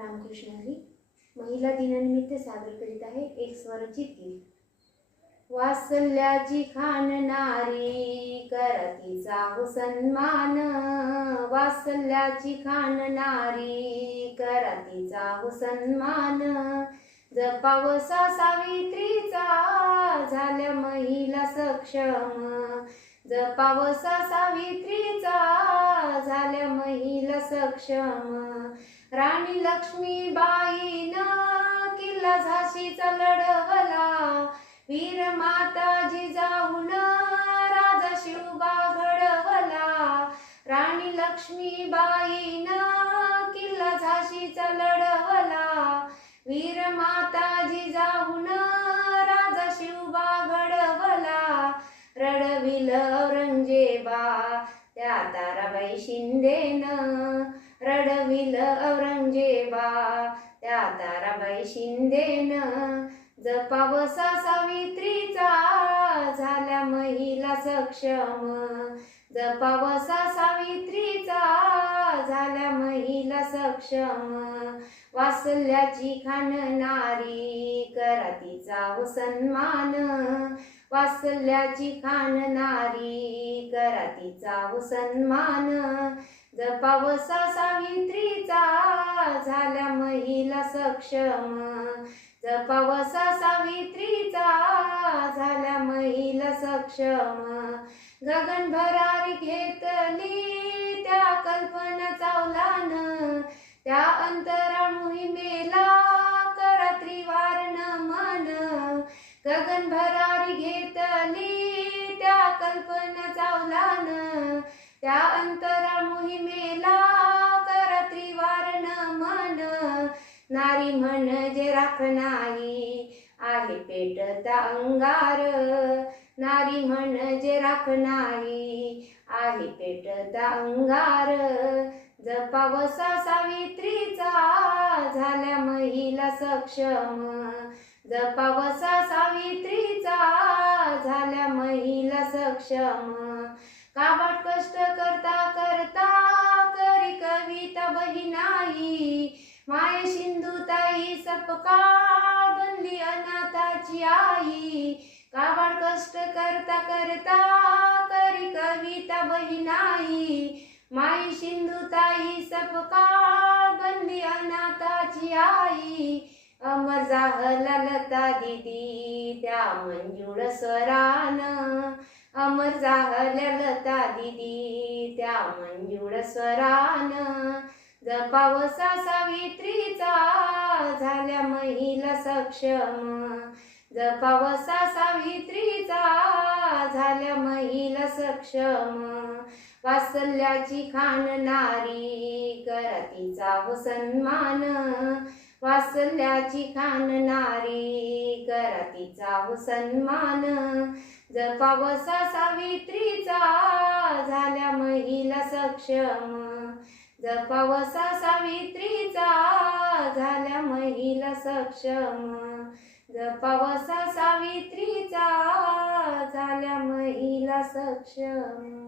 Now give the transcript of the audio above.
रामकृष्ण हरी महिला दिनानिमित्त सादर करीत आहे एक स्वरचित गीत. वासल्याची खान नारी करतीचा हो सन्मान. वासल्याची खान नारी करतीचा हो सन्मान. जपावसा सावित्रीचा झाल्या महिला सक्षम. जपावसा सावित्रीचा झाल्या महिला सक्षम. राणी लक्ष्मीबाईनं किल्ला झाशीचा लढवला. वीर माता जाऊन राजा शिवबा घडवला. राणी लक्ष्मीबाईन किल्ला झाशीचा लढवला. वीर माता जाऊन राजा शिवबा घडवला. रडविल औरंगजेबा त्या ताराबाई शिंदेन रडविल औरंगजेबा त्या ताराबाई शिंदेन जपावसा सावित्रीचा झाल्या महिला सक्षम. जपावसा सावित्रीचा झाल्या महिला सक्षम. वासल्याची खान नारी करा तिचा हो सन्मान. वासल्याची खान नारी करा तिचा हो सन्मान. जपावसा सावित्रीचा झाल्या महिला सक्षम. जपावसा सावित्रीचा झाल्या महिला सक्षम. गगन भरारी घेतली त्या कल्पना चावलान. त्या अंतरा मोहिमेला करा त्रिवार नमन गगन भरारी घेतली त्या कल्पना चावलान. त्या अंतरा मोहिमेला कर त्रिवारण मन. नारी म्हण जे राखणारी आहे पेटता अंगार. नारी म्हण जे राख नाही आहे पेटता अंगार. जपावसा सावित्रीचा झाल्या महिला सक्षम. जपावसा सावित्रीचा झाल्या महिला सक्षम. काबाड कष्ट करता करता करी कविता बहिणाई. माय सिंधुताई सपका बनली अनाथाची आई. काबाड कष्ट करता करता करी कविता बहिणाई. माई सिंधुताई सपका बनली अनाथाची आई. अमर झाला लता दिदी त्या मंजुळ स्वरान. अमर झाल्या लता दिदी त्या मंजूळ स्वरान. जपावसा सावित्रीचा झाल्या महिला सक्षम. जपावसा सावित्रीचा झाल्या महिला सक्षम. वासल्याची खान नारी करतीचा हो सन्मान. वासल्याची खान नारी करतीचा हो सन्मान. जपावसा सावित्रीचा झाल्या महिला सक्षम. जपावसा सावित्रीचा झाल्या महिला सक्षम. जपावसा सावित्रीचा झाल्या महिला सक्षम.